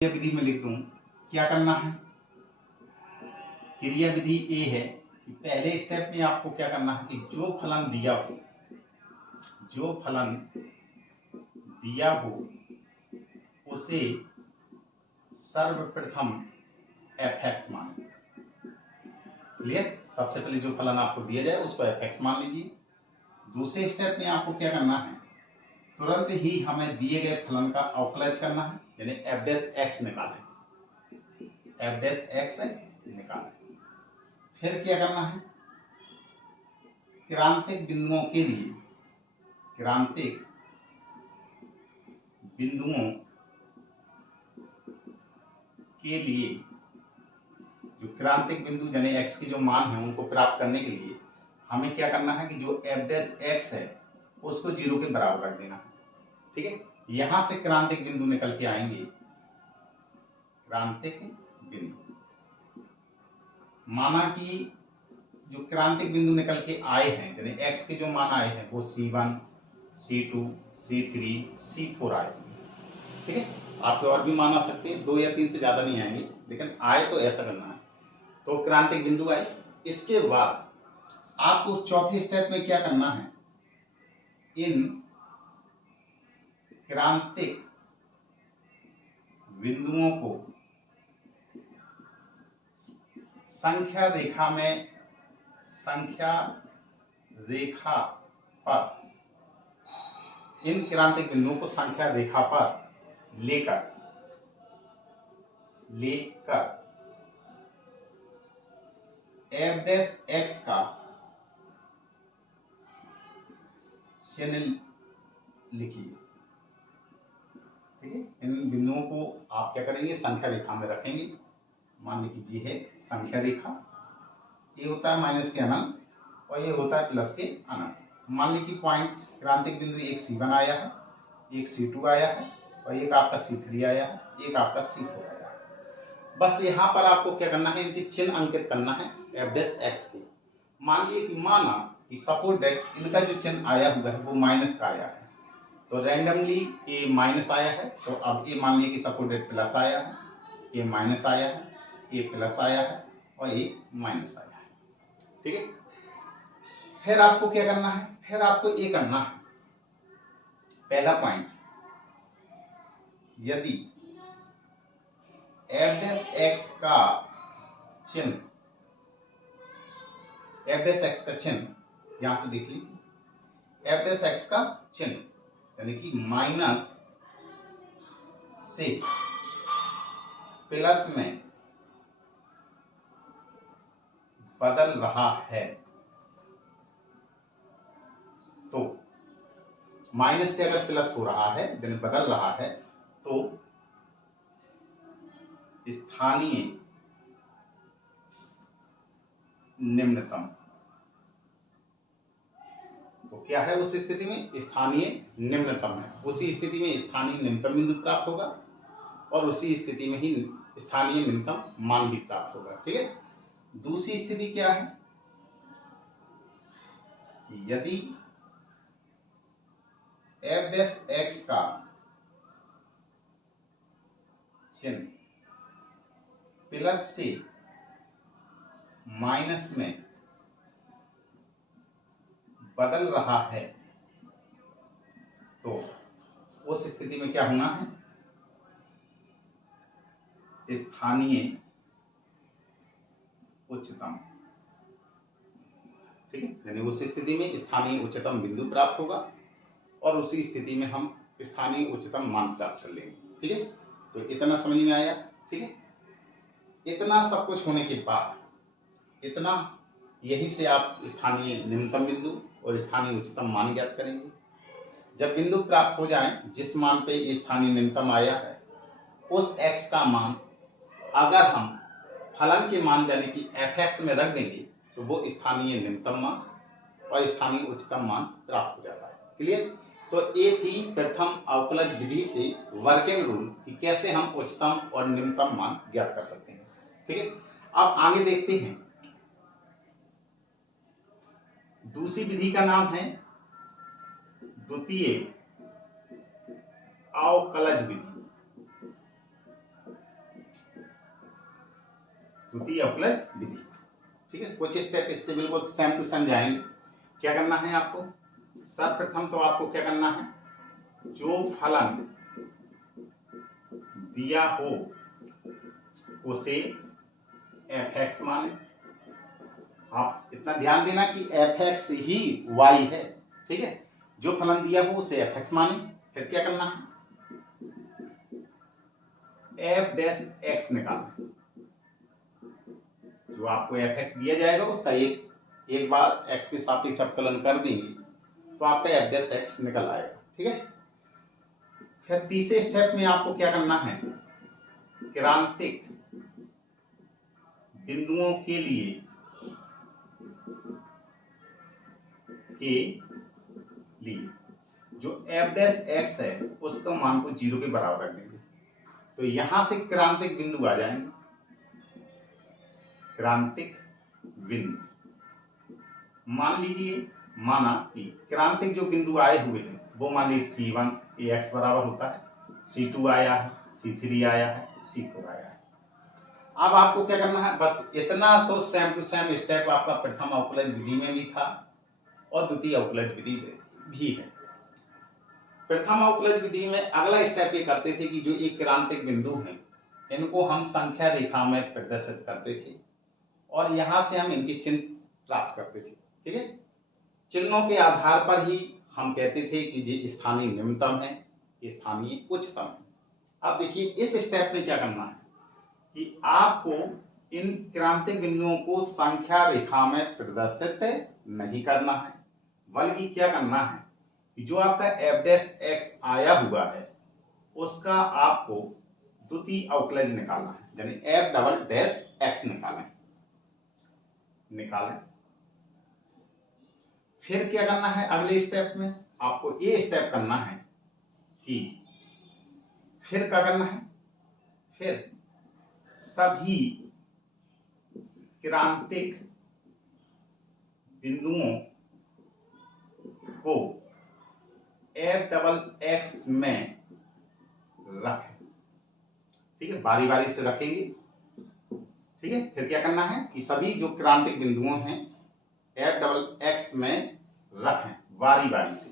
क्रिया विधि में लिख दूं, क्या करना है। क्रिया विधि ए है कि पहले स्टेप में आपको क्या करना है कि जो फलन दिया हो उसे सर्वप्रथम fx माने। क्लियर। सबसे पहले जो फलन आपको दिया जाए उसको fx मान लीजिए। दूसरे स्टेप में आपको क्या करना है, तुरंत ही हमें दिए गए फलन का अवकलज करना है, यानी f' निकालें, f' निकालें। फिर क्या करना है, क्रांतिक बिंदुओं के लिए जो क्रांतिक बिंदु यानी x के जो मान है उनको प्राप्त करने के लिए हमें क्या करना है कि जो f' है उसको 0 के बराबर रख देना है। ठीक है। यहां से क्रांतिक बिंदु निकल के आएंगे, क्रांतिक बिंदु माना कि जो क्रांतिक बिंदु निकल के आए हैं यानी x के जो मान आए हैं वो C1, C2, C3, C4 आए। ठीक है। आपके और भी मान आ सकते हैं, 2 या 3 से ज्यादा नहीं आएंगे, लेकिन आए तो ऐसा करना है। तो क्रांतिक बिंदु आए। इसके बाद आपको चौथे स्टेप में क्या करना है, इन क्रांतिक बिंदुओं को संख्या रेखा पर, इन क्रांतिक बिंदुओं को संख्या रेखा पर लेकर f' का चिन्ह लिखिए। ठीक है। इन बिंदुओं को आप क्या करेंगे, संख्या रेखा में रखेंगे। मान लीजिए है संख्या रेखा, ये होता है माइनस के अनंत और ये होता है प्लस के अनंत। मान लीजिए पॉइंट क्रांतिक बिंदु एक C1 आया है, एक C2 आया है और एक आपका C3 आया है, एक आपका C4 आया है। बस यहाँ पर आपको क्या करना है, इनके चिन्ह अंकित करना है f' के। मान लीजिए कि माना कि सपोज दैट इनका जो चिन्ह आया हुआ है वो माइनस का आया है, तो रैंडमली ये माइनस आया है, तो अब ये मान लीजिए कि सपोज दैट प्लस आया है, ये माइनस आया है, ये प्लस आया है और ये माइनस आया है। ठीक है। फिर आपको क्या करना है, फिर आपको ये करना है, पहला पॉइंट, यदि f' का चिन्ह, f' का चिन्ह यहां से देख लीजिए, f' का चिन्ह यानी कि माइनस से प्लस में बदल रहा है, तो माइनस से अगर प्लस हो रहा है यानी बदल रहा है तो स्थानीय निम्नतम, तो क्या है उस स्थिति में, स्थानीय निम्नतम है। उसी स्थिति में स्थानीय निम्नतम बिंदु प्राप्त होगा और उसी स्थिति में ही स्थानीय निम्नतम मान भी प्राप्त होगा। ठीक है। दूसरी स्थिति क्या है, यदि f' का चिन्ह प्लस से माइनस में बदल रहा है तो उस स्थिति में क्या होना है, स्थानीय उच्चतम। ठीक है। यानी उस स्थिति में स्थानीय उच्चतम बिंदु प्राप्त होगा और उसी स्थिति में हम स्थानीय उच्चतम मान प्राप्त कर लेंगे। ठीक है। तो इतना समझ में आया। ठीक है। इतना सब कुछ होने के बाद, इतना यही से आप स्थानीय निम्नतम बिंदु और स्थानीय उच्चतम मान ज्ञात करेंगे। जब बिंदु प्राप्त हो जाए जिस मान पे स्थानीय निम्नतम आया है उस x का मान अगर हम फलन के मान यानी कि f' में रख देंगे तो वो स्थानीय निम्नतम मान और स्थानीय उच्चतम मान प्राप्त हो जाता है। क्लियर। तो ये थी प्रथम अवकलज विधि से वर्किंग रूल कि कैसे हम उच्चतम और निम्नतम मान ज्ञात कर सकते हैं। ठीक है। अब आगे देखते हैं, दूसरी विधि का नाम है द्वितीय अवकलज विधि। द्वितीय अवकलज विधि। ठीक है, कुछ स्टेप इससे बिल्कुल सेम टू सेम जाएंगे। क्या करना है आपको? सर्वप्रथम तो आपको क्या करना है, जो फलन दिया हो उसे f(x) माने। आप इतना ध्यान देना कि f(x) ही y है। ठीक है, जो फलन दिया हो उसे f(x) माने। फिर क्या करना है, f'(x) निकालना। जो आपको f(x) दिया जाएगा उसका एक बार x के सापेक्ष अवकलन कर देंगे तो आपका f'(x) निकल आएगा। ठीक है, फिर तीसरे स्टेप में आपको क्या करना है, क्रांतिक बिंदुओं के लिए जो f'(x) है उसका मान को 0 के बराबर रख देंगे। तो यहां से क्रांतिक बिंदु आ जाएंगे। क्रांतिक बिंदु मान लीजिए, माना कि क्रांतिक जो बिंदु आए हुए हैं वो मान लीजिए C1 Ax बराबर होता है, C2 आया है, C3 आया है, C4 आया है। अब आपको क्या करना है, बस इतना तो सेम टू सेम स्टेप आपका प्रथम अवकलज विधि में भी था और द्वितीय अवकलज विधि में भी है। प्रथम अवकलज विधि में अगला स्टेप ये करते थे कि जो एक क्रांतिक बिंदु हैं इनको हम संख्या रेखा में प्रदर्शित करते थे और यहां से हम इनके चिन्ह प्राप्त करते थे। ठीक है, चिन्हों के आधार पर ही हम कहते थे कि ये स्थानीय निम्नतम है, स्थानीय उच्चतम है। अब देखिए इस स्टेप में क्या करना है कि आपको इन क्रांतिक बिंदुओं को संख्या रेखा में प्रदर्शित नहीं करना है, बल्कि क्या करना है कि जो आपका f'(x) आया हुआ है उसका आपको द्वितीय अवकलज निकालना है, यानी f'(x) निकालें। फिर क्या करना है, अगले स्टेप में आपको ये स्टेप करना है कि फिर क्या करना है, फिर सभी क्रांतिक बिंदुओं को f'(x) में रखें। ठीक है, बारी बारी से रखेंगे। ठीक है, फिर क्या करना है कि सभी जो क्रांतिक बिंदुओं हैं f'(x) में रखें, बारी बारी से,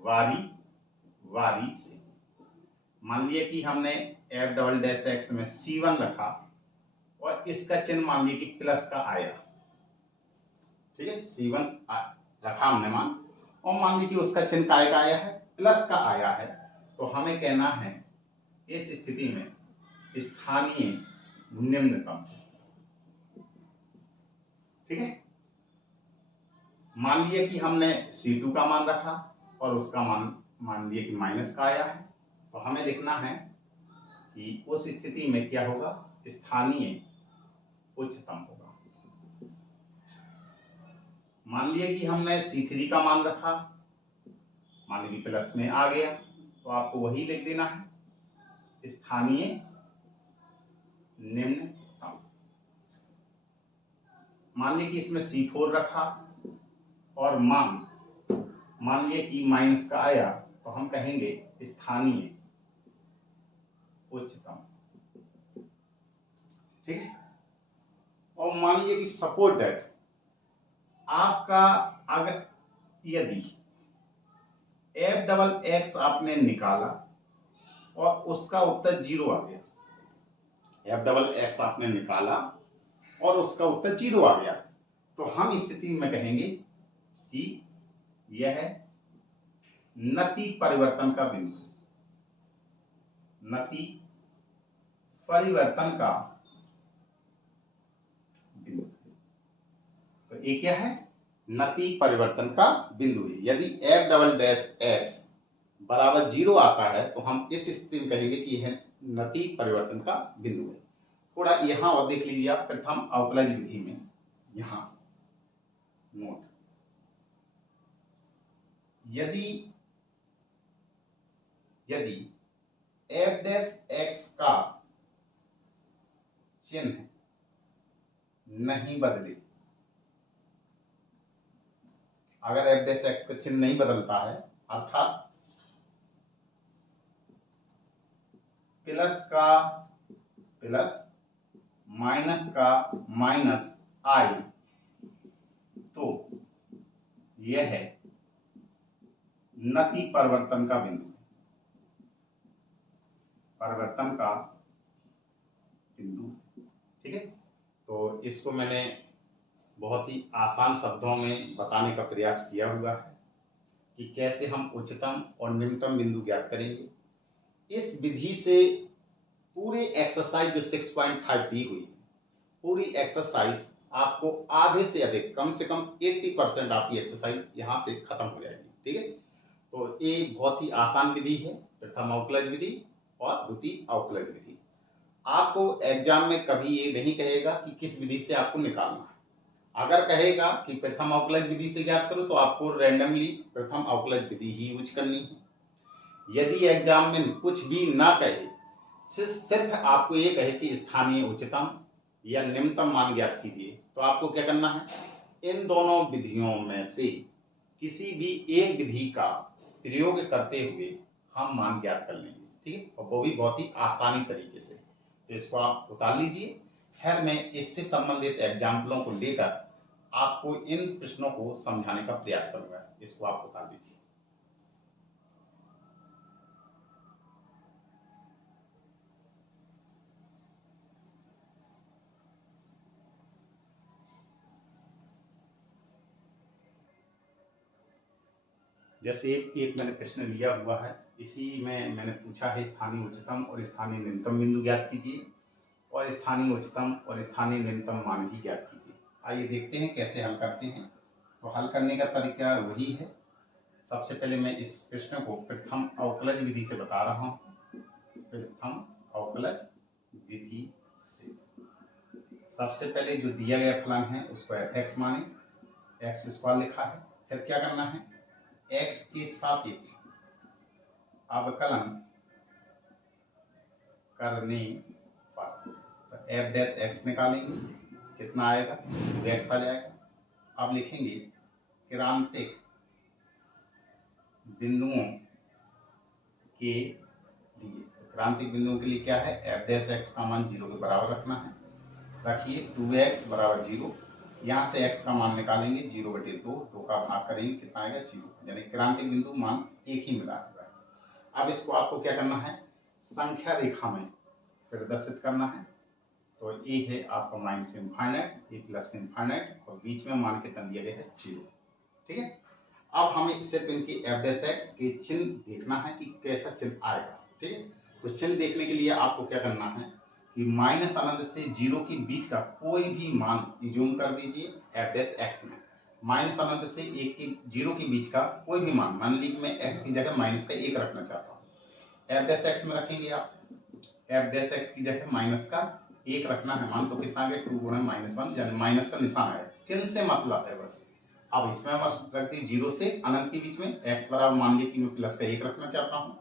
बारी से। मान लिया कि हमने f'(x) में C1 रखा और इसका चिन्ह मान लिया कि प्लस का आया। ठीक है, C1 रखा हमने मान, और मान लीजिए कि उसका चिन्ह काय का आया है, प्लस का आया है। तो हमें कहना है इस स्थिति में स्थानीय निम्नतम। ठीक है, मान लिया कि हमने C2 का मान रखा और उसका मान लिया कि माइनस का आया है, तो हमें लिखना है कि उस स्थिति में क्या होगा, स्थानीय उच्चतम होगा। मान लिया कि हमने C3 का मान रखा, मान लीजिए प्लस में आ गया, तो आपको वही लिख देना है, स्थानीय निम्नतम। मान लिया कि इसमें C4 रखा और मान लिया कि माइनस का आया, तो हम कहेंगे स्थानीय उच्चतम। ठीक है, और मान लीजिए कि सपोज दैट आपका अगर यदि f'(x) आपने निकाला और उसका उत्तर 0 आ गया, f'(x) आपने निकाला और उसका उत्तर 0 आ गया, तो हम इस स्थिति में कहेंगे कि यह नति परिवर्तन का बिंदु, नति परिवर्तन का बिंदु। तो ये क्या है, नति परिवर्तन का बिंदु है। यदि f'(x) बराबर 0 आता है तो हम इस स्थिति में कहेंगे कि यह नति परिवर्तन का बिंदु है। थोड़ा यहां और देख लीजिए आप प्रथम अवकलज विधि में, यहां नोट, यदि f'(x) का चिन्ह नहीं बदले, अगर f'(x) का चिन्ह नहीं बदलता है, अर्थात प्लस का प्लस माइनस का माइनस आई, तो यह है नति परिवर्तन का बिंदु, परिवर्तन का बिंदु। ठीक है, तो इसको मैंने बहुत ही आसान शब्दों में बताने का प्रयास किया हुआ है कि कैसे हम उच्चतम और निम्नतम बिंदु ज्ञात करेंगे। इस विधि से पूरी एक्सरसाइज जो 6.5 दी हुई है, पूरी एक्सरसाइज आपको आधे से अधिक, कम से कम 80% आपकी एक्सरसाइज यहाँ से खत्म हो जाएगी। ठीक है, तो ये बहुत ही आसान विधि है, प्रथम अवकलज विधि और द्वितीय अवकलज विधि। आपको एग्जाम में कभी ये नहीं कहेगा कि किस विधि से आपको निकालना है। अगर कहेगा कि प्रथम अवकलज विधि से ज्ञात करो, तो आपको रैंडमली प्रथम अवकलज विधि ही यूज करनी है। यदि एग्जाम में कुछ भी ना कहे, सिर्फ आपको ये कहे कि स्थानीय उच्चतम या निम्नतम मान ज्ञात कीजिए, तो आपको क्या करना है, इन दोनों विधियों में से किसी भी एक विधि का प्रयोग करते हुए हम मान ज्ञात कर लेंगे। ठीक है, और वो भी बहुत ही आसानी तरीके से। तो इसको आप उतार लीजिए। खैर, मैं इससे संबंधित एग्जाम्पलों को लेकर आपको इन प्रश्नों को समझाने का प्रयास करूंगा। इसको आप उतार लीजिए। जैसे एक मैंने प्रश्न लिया हुआ है, इसी में मैंने पूछा है स्थानीय उच्चतम और स्थानीय निम्नतम बिंदु ज्ञात कीजिए और स्थानीय उच्चतम और स्थानीय निम्नतम मान भी ज्ञात कीजिए। आइए देखते हैं कैसे हल करते हैं। तो हल करने का तरीका वही है। सबसे पहले मैं इस प्रश्न को प्रथम अवकलज विधि से बता रहा हूँ। प्रथम अवकलज विधि से सबसे पहले जो दिया गया फलन है उसको f(x) माने, एक्स स्क्वायर लिखा है। फिर क्या करना है, x के सापेक्ष अवकलन करने पर तो f'(x) निकालेंगे, कितना आएगा, 2x आ जाएगा। अब लिखेंगे क्रांतिक बिंदुओं के लिए। क्रांतिक बिंदुओं के लिए क्या है, f'(x) का मान 0 के बराबर रखना है। रखिए 2x बराबर 0, यहाँ से x का मान निकालेंगे 0/2, 2 का भाग करेंगे, कितना आएगा, 0। यानी क्रांतिक बिंदु मान एक ही मिला हुआ है। अब इसको आपको क्या करना है, संख्या रेखा में प्रदर्शित करना है। तो ए है आपका माइनस इनफाइनाइट, ए प्लस इनफाइनाइट, और बीच में मान कितना दिया गया है, 0। ठीक है, अब हमें सिर्फ इनकी f'(x) के चिन्ह देखना है कि कैसा चिन्ह आएगा। ठीक है, तो चिन्ह देखने के लिए आपको क्या करना है कि माइनस अनंत से 0 के बीच का कोई भी मान जूम कर दीजिए f'(x) में। माइनस अनंत से 0 के बीच का कोई भी मान, मान लीजिए मैं x की जगह माइनस का 1 रखना चाहता हूँ, f'(x) में रखेंगे आप, f'(x) की जगह माइनस का 1 रखना है मान, तो कितना आ गया, 2 गुणा -1, यानी माइनस का निशान आएगा। चिन्ह से मतलब है बस। अब इसमें हम रखते हैं 0 से अनंत के बीच में, x बराबर मान लीजिए कि मैं प्लस का 1 रखना चाहता हूँ,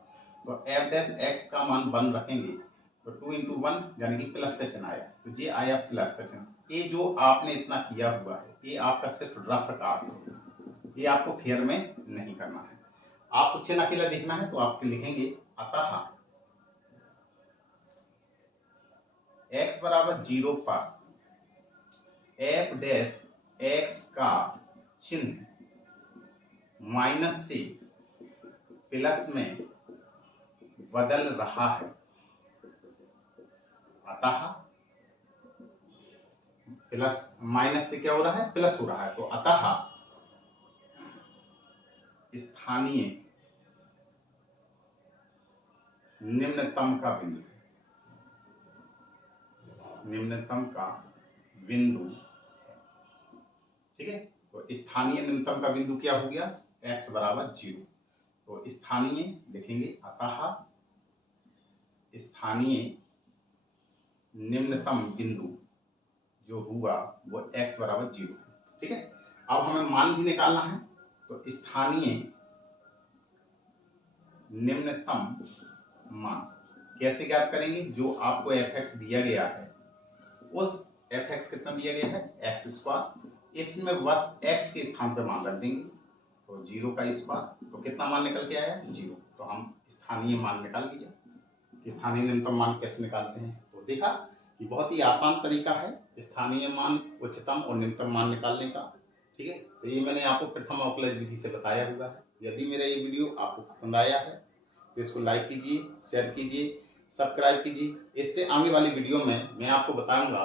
तो f'(x) का मान 1 रखेंगे, तो 2 × 1 यानी कि प्लस का चिन्ह आया, तो ये आया प्लस का चिन्ह। ये जो आपने इतना किया हुआ है, ये आपका सिर्फ रफ कार्य है, ये आपको फेयर में नहीं करना है। आपको चिन्ह अकेला देखना है, तो आप लिखेंगे अतः x बराबर 0 पर f'(x) का चिन्ह माइनस से प्लस में बदल रहा है। अतः प्लस माइनस से क्या हो रहा है, प्लस हो रहा है, तो अतः स्थानीय निम्नतम का बिंदु, निम्नतम का बिंदु, ठीक है। तो स्थानीय निम्नतम का बिंदु क्या हो गया, x बराबर 0। तो स्थानीय लिखेंगे अतः स्थानीय निम्नतम बिंदु जो हुआ वो x बराबर 0। ठीक है, अब हमें मान भी निकालना है, तो स्थानीय निम्नतम मान कैसे ज्ञात करेंगे, जो आपको f(x) दिया गया है, उस f(x) कितना दिया गया है, x², इसमें बस x के स्थान पर मान रख देंगे, तो 0 का स्क्वायर, तो कितना मान निकल के आया, 0। तो हम स्थानीय मान निकाल लिया। स्थानीय निम्नतम मान कैसे निकालते हैं, तो देखा कि बहुत ही आसान तरीका है स्थानीय मान, उच्चतम और निम्नतम मान निकालने का। ठीक है, तो ये मैंने आपको प्रथम अवकलज विधि से बताया हुआ है। यदि मेरा ये वीडियो आपको पसंद आया है तो इसको लाइक कीजिए, शेयर कीजिए, सब्सक्राइब कीजिए। इससे आने वाली वीडियो में मैं आपको बताऊंगा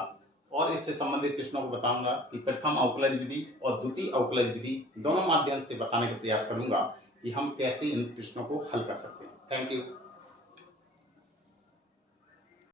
और इससे संबंधित प्रश्नों को बताऊंगा कि प्रथम अवकलज विधि और द्वितीय अवकलज विधि दोनों माध्यम से बताने का प्रयास करूंगा कि हम कैसे इन प्रश्नों को हल कर सकते हैं। Thank you.